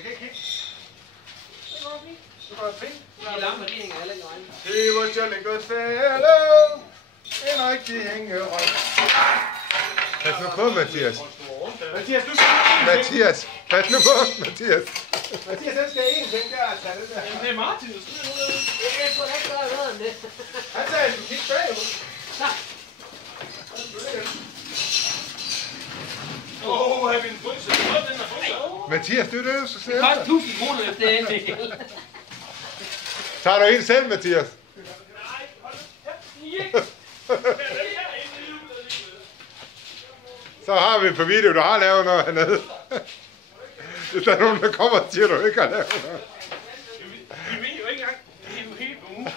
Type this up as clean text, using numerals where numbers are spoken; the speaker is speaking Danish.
Jeg kan ikke kigge. Det går fint. Det går fint. De lamper, de hænger heller ikke i øjnene. Det var sjældent godt fælde. En rigtig hængerøg. Pas nu på, Mathias. Mathias, du skal Mathias, pas nu på, Mathias. Mathias, han skal en ting, der er at tage det der. Jamen, det er Martin, der smider noget. Jeg skulle da ikke gøre noget om det. Han sagde, at du kigge bagud. Har vi en frys? Den er frys. Mathias, det er det, du skal se Det efter. koster 1000 kroner efter det hele. Tager du en selv, Mathias? Nej, hold da. Så har vi på video, du har lavet noget hernede. Hvis der er nogen, der kommer og siger, at du ikke har lavet noget. Vi ved jo ikke engang, det er jo helt uge.